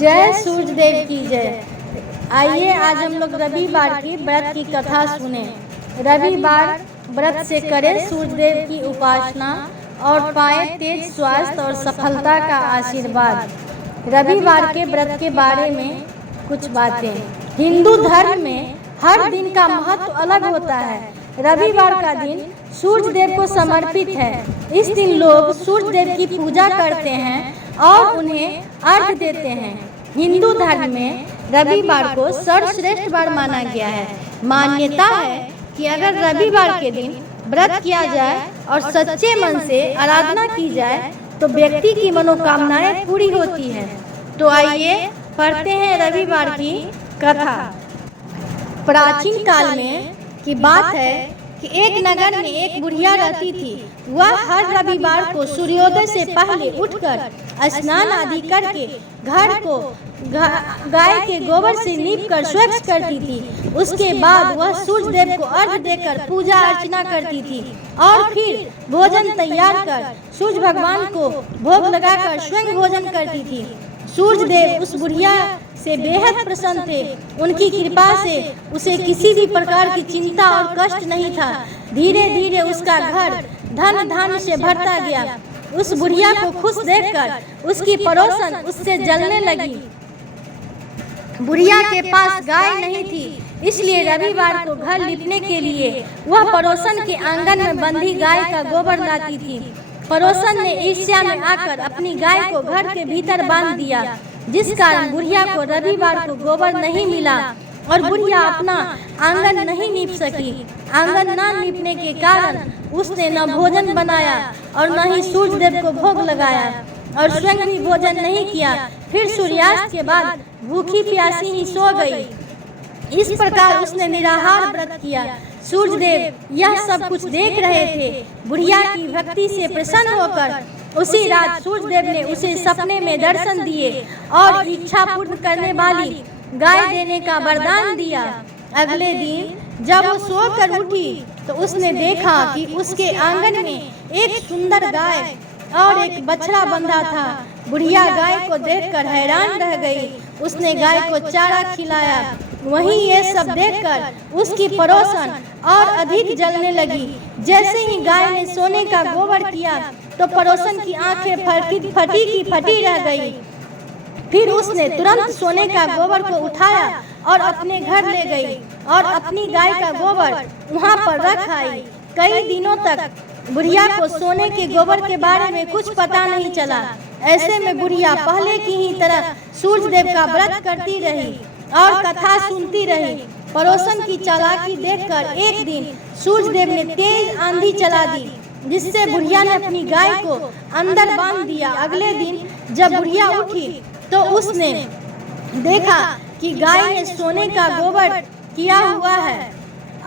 जय सूर्यदेव की जय। आइए आज हम लोग रविवार की व्रत की कथा सुने। रविवार व्रत से करें सूर्यदेव की उपासना और पाए तेज स्वास्थ्य और सफलता का आशीर्वाद। रविवार के व्रत के बारे में कुछ बातें। हिंदू धर्म में हर दिन का महत्व अलग होता है। रविवार का दिन सूर्य देव को समर्पित है। इस दिन लोग सूर्य देव की पूजा करते हैं और उन्हें अर्घ्य देते हैं। हिंदू धर्म में रविवार को सर्वश्रेष्ठ वार माना गया है। मान्यता है कि अगर रविवार के दिन व्रत किया जाए और सच्चे मन से आराधना की जाए तो व्यक्ति की मनोकामनाएं पूरी होती है। तो आइए पढ़ते हैं रविवार की कथा। प्राचीन काल में की बात है कि एक नगर में एक बुढ़िया रहती थी। वह हर रविवार को सूर्योदय से पहले उठकर स्नान आदि करके घर को गाय के गोबर से लीपकर स्वच्छ करती थी। उसके बाद वह सूर्य देव को अर्घ्य देकर पूजा अर्चना करती थी और फिर भोजन तैयार कर सूर्य भगवान को भोग लगाकर स्वयं भोजन करती थी। सूर्य देव उस बुढ़िया से बेहद प्रसन्न थे। उनकी कृपा से उसे किसी भी प्रकार की चिंता और कष्ट नहीं था। धीरे धीरे उसका घर धन धान्य से भरता गया। उस बुढ़िया को खुश देखकर उसकी पड़ोसन उससे जलने लगी। बुढ़िया के पास गाय नहीं थी, इसलिए रविवार को घर लिपने के लिए वह पड़ोसन के आंगन में बंधी गाय का गोबर लाती थी। पड़ोसन ने ईर्ष्या में आकर अपनी गाय को घर के भीतर बांध दिया, जिस कारण बुढ़िया को रविवार को गोबर नहीं मिला और बुढ़िया अपना आंगन नहीं लीप सकी। आंगन न लीपने के कारण उसने न भोजन बनाया और न ही सूर्य देव को भोग लगाया और स्वयं भी भोजन नहीं किया। फिर सूर्यास्त के बाद भूखी प्यासी ही सो गई। इस प्रकार उसने निराहार व्रत किया। सूर्य देव यह सब कुछ देख रहे थे। बुढ़िया की भक्ति से प्रसन्न होकर उसी रात सूर्य देव ने उसे सपने में दर्शन दिए और इच्छा पूर्ण करने वाली गाय देने का वरदान दिया। अगले दिन जब वो सोकर उठी तो उसने देखा कि उसके आंगन में एक सुंदर गाय और एक बछड़ा बंधा था। बुढ़िया गाय को देखकर हैरान रह गई। उसने गाय को चारा खिलाया। वहीं ये सब देखकर उसकी पड़ोसन और अधिक जलने लगी। जैसे ही गाय ने सोने का गोबर किया तो पड़ोसन की आंखें फटी रह गई। फिर उसने तुरंत सोने का गोबर को उठाया और अपने घर ले गई और अपनी गाय का गोबर वहां पर रख आई। कई दिनों तक बुढ़िया को सोने के गोबर के बारे में कुछ पता नहीं चला। ऐसे में बुढ़िया पहले की ही तरह सूर्य देव का व्रत करती रही और कथा सुनती रही। पड़ोसन की चालाकी देखकर एक दिन सूर्य देव ने तेज आंधी चला दी, जिससे बुढ़िया ने अपनी गाय को अंदर बांध दिया। अगले दिन जब बुढ़िया उठी तो उसने देखा कि गाय ने सोने का गोबर किया हुआ है।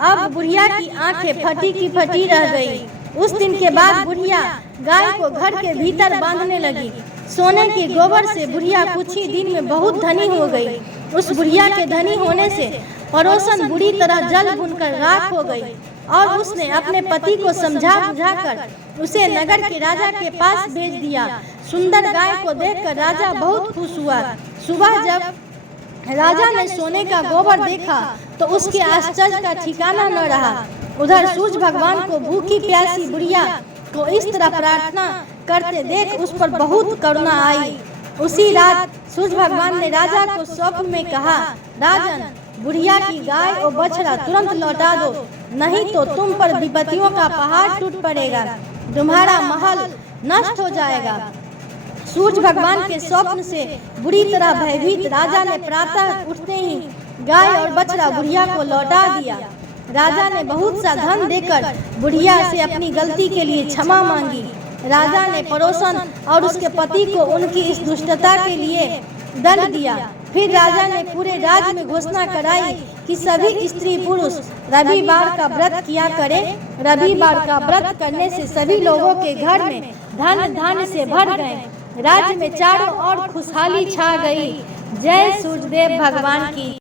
अब बुढ़िया की आंखें फटी रह गई। उस दिन के बाद बुढ़िया गाय को घर के भीतर बांधने लगी। सोने के गोबर से बुढ़िया कुछ ही दिन में बहुत धनी हो गई। उस बुढ़िया के धनी होने से पड़ोसन बुरी तरह जल भुनकर राख हो गई और उसने अपने पति को समझा बुझाकर उसे नगर के राजा के पास भेज दिया। सुंदर गाय को देखकर राजा बहुत खुश हुआ। सुबह जब राजा ने सोने का गोबर देखा तो उसके आश्चर्य का ठिकाना न रहा। उधर सूर्य भगवान को भूखी प्यासी बुढ़िया को इस तरह प्रार्थना करते देख उस पर बहुत करुणा आई। उसी रात सूर्य भगवान ने राजा को स्वप्न में कहा, राजन, बुढ़िया की गाय और बछड़ा तुरंत लौटा दो, नहीं तो तुम पर विपत्तियों का पहाड़ टूट पड़ेगा, तुम्हारा महल नष्ट हो जाएगा। सूर्य भगवान के स्वप्न से बुरी तरह भयभीत राजा ने प्रातः उठते ही गाय और बछड़ा बुढ़िया को लौटा दिया। राजा ने बहुत सा धन देकर बुढ़िया से अपनी गलती के लिए क्षमा मांगी। राजा ने पड़ोसन और उसके पति को उनकी इस दुष्टता के लिए दंड दिया। फिर राजा ने पूरे राज्य में घोषणा कराई कि सभी स्त्री पुरुष रविवार का व्रत किया करें। रविवार का व्रत करने से सभी लोगों के घर में धन धान्य से भर गए। राज्य में चारों ओर खुशहाली छा गई। जय सूर्यदेव भगवान की।